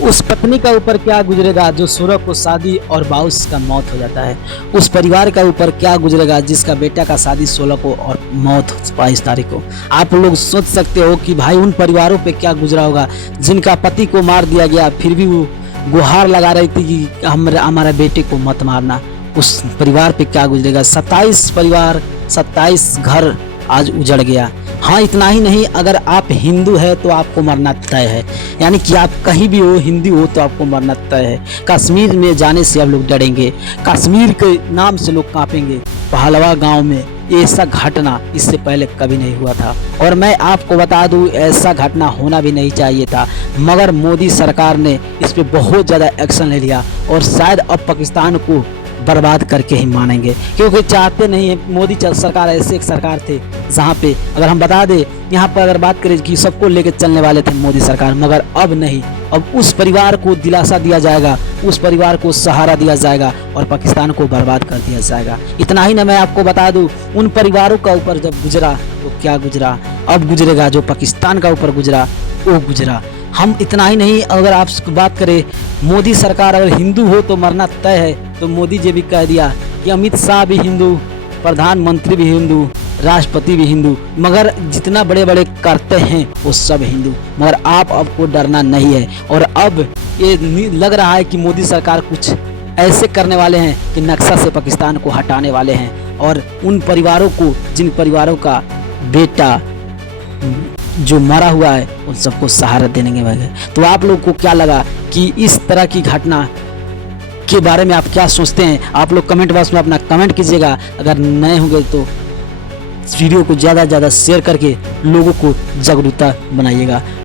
उस पत्नी का ऊपर क्या गुजरेगा जो 16 को शादी और 22 का मौत हो जाता है। उस परिवार का ऊपर क्या गुजरेगा जिसका बेटा का शादी 16 को और मौत 22 तारीख को। आप लोग सोच सकते हो कि भाई उन परिवारों पे क्या गुजरा होगा जिनका पति को मार दिया गया, फिर भी वो गुहार लगा रही थी कि हमारे बेटे को मत मारना। उस परिवार पे क्या गुजरेगा। 27 परिवार, 27 घर आज उजड़ गया। हाँ, इतना ही नहीं, अगर आप हिंदू है तो आपको मरना तय है, यानी कि आप कहीं भी हो, हिंदू हो तो आपको मरना तय है। कश्मीर में जाने से अब लोग डरेंगे, कश्मीर के नाम से लोग कांपेंगे। पहलवा गांव में ऐसा घटना इससे पहले कभी नहीं हुआ था, और मैं आपको बता दूं ऐसा घटना होना भी नहीं चाहिए था, मगर मोदी सरकार ने इस पर बहुत ज़्यादा एक्शन ले लिया और शायद अब पाकिस्तान को बर्बाद करके ही मानेंगे, क्योंकि चाहते नहीं है। मोदी सरकार ऐसे एक सरकार थे जहाँ पे अगर हम बता दें, यहाँ पर अगर बात करें कि सबको लेकर चलने वाले थे मोदी सरकार, मगर अब नहीं। अब उस परिवार को दिलासा दिया जाएगा, उस परिवार को सहारा दिया जाएगा और पाकिस्तान को बर्बाद कर दिया जाएगा। इतना ही ना, मैं आपको बता दूं उन परिवारों का ऊपर जब गुजरा तो क्या गुजरा, अब गुजरेगा जो पाकिस्तान का ऊपर गुजरा वो गुजरा। हम इतना ही नहीं, अगर आप बात करें मोदी सरकार अगर हिंदू हो तो मरना तय है, तो मोदी जी भी कह दिया कि अमित शाह भी हिंदू, प्रधानमंत्री भी हिंदू, राष्ट्रपति भी हिंदू, मगर जितना बड़े बड़े करते हैं वो सब हिंदू। मगर आपको डरना नहीं है, और अब ये लग रहा है कि मोदी सरकार कुछ ऐसे करने वाले हैं कि नक्शा से पाकिस्तान को हटाने वाले हैं, और उन परिवारों को, जिन परिवारों का बेटा जो मरा हुआ है, उन सबको सहारा देने वाले। तो आप लोग को क्या लगा कि इस तरह की घटना के बारे में आप क्या सोचते हैं? आप लोग कमेंट बॉक्स में अपना कमेंट कीजिएगा। अगर नए होंगे तो इस वीडियो को ज़्यादा से ज़्यादा शेयर करके लोगों को जागरूकता बनाइएगा।